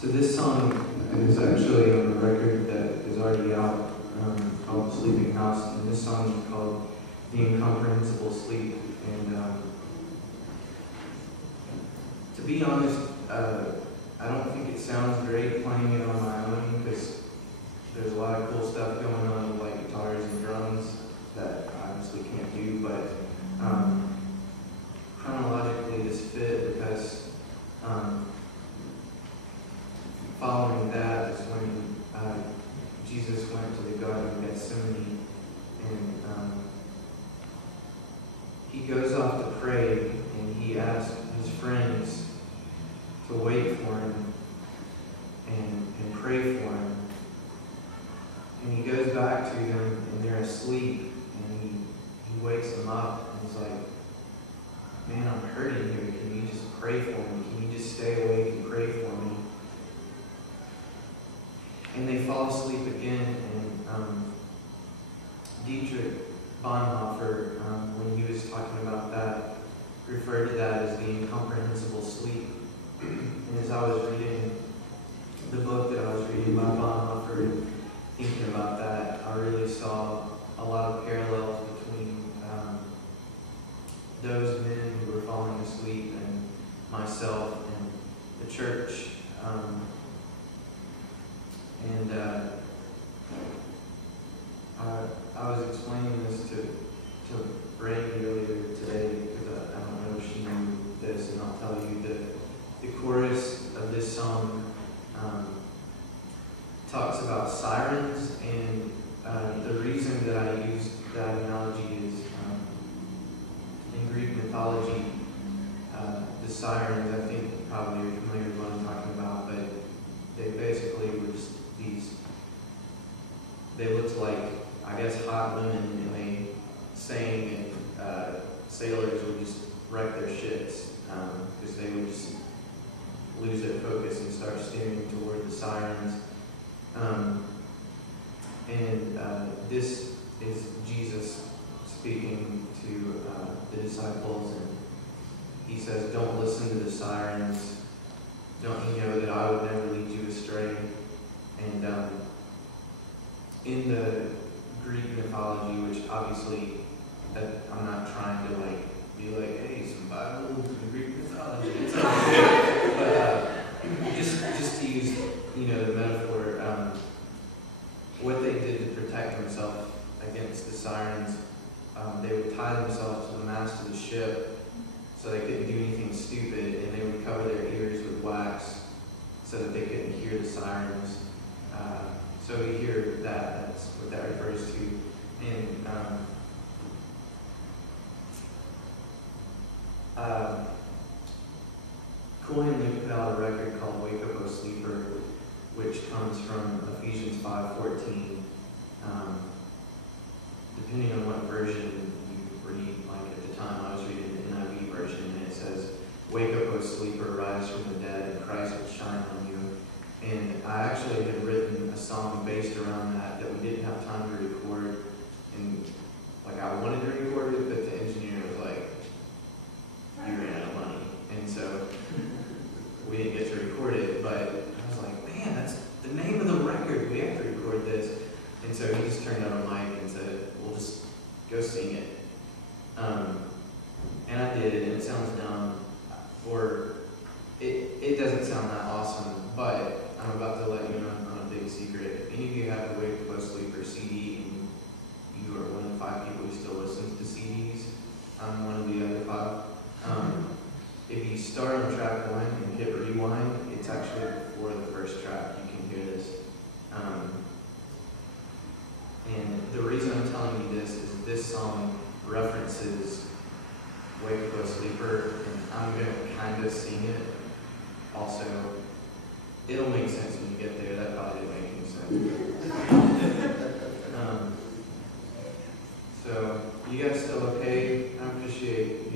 So this song is actually on a record that is already out, called Sleeping House, and this song is called The Incomprehensible Sleep. And to be honest, I don't think it sounds great playing it on my own, because there's a lot of cool stuff going on with like guitars and drums that I obviously can't do, but chronologically this fit because following that is when Jesus went to the Garden of Gethsemane, and he goes off to pray, and he asks his friends to wait for him and pray for him. And he goes back to them, and they're asleep, and he wakes them up, and he's like, man, I'm hurting here. Can you just pray for me? Can you just stay awake and pray for me? And they fall asleep again, and Dietrich Bonhoeffer, when he was talking about that, referred to that as the incomprehensible sleep. And as I was reading the book that I was reading by Bonhoeffer and thinking about that, I really saw a lot of parallels between those men who were falling asleep and myself and the church. I was explaining this to Brandy earlier today, because I don't know if she knew this, and I'll tell you that the chorus of this song talks about sirens, and the reason that I used that analogy is in Greek mythology, the sirens, I think probably you're familiar with what I'm talking about, but they basically were just they looked like, I guess, hot women, and they sang, and sailors would just wreck their ships because they would just lose their focus and start steering toward the sirens. This is Jesus speaking to the disciples, and he says, don't listen to the sirens. Don't you know that I would never lead you astray? And in the Greek mythology, which obviously I'm not trying to be like, hey, some Bible in Greek mythology. It's okay. But just to use the metaphor, what they did to protect themselves against the sirens, they would tie themselves to the mast of the ship so they couldn't do anything stupid, and they would cover their ears with wax so that they couldn't hear the sirens. So we hear that. That's what that refers to. And Cohen put out a record called Wake Up, O Sleeper, which comes from Ephesians 5:14. Depending on what version you read, like at the time I was reading the NIV version, and it says, wake up, O sleeper, rise from the dead, and Christ will shine on you. And I actually had written a song based around that we didn't have time to record. And I wanted to record it, but the engineer was like, you ran out of money. And so we didn't get to record it, but I was like, man, that's the name of the record. We have to record this. And so he just turned on a mic and said, we'll just go sing it. And I did, and it sounds dumb, or it doesn't sound that awesome, but I'm about to let you know on a big secret. If any of you have a Wake Up, O Sleeper CD, and you are one of the 5 people who still listens to CDs, I'm one of the other 5. If you start on track 1 and hit rewind, it's actually before the first track. You can hear this. And the reason I'm telling you this is this song references Wake Up, O Sleeper, and I'm going to kind of sing it. Also, it'll make sense when you get there. That probably didn't make any sense. So, you guys still okay? I appreciate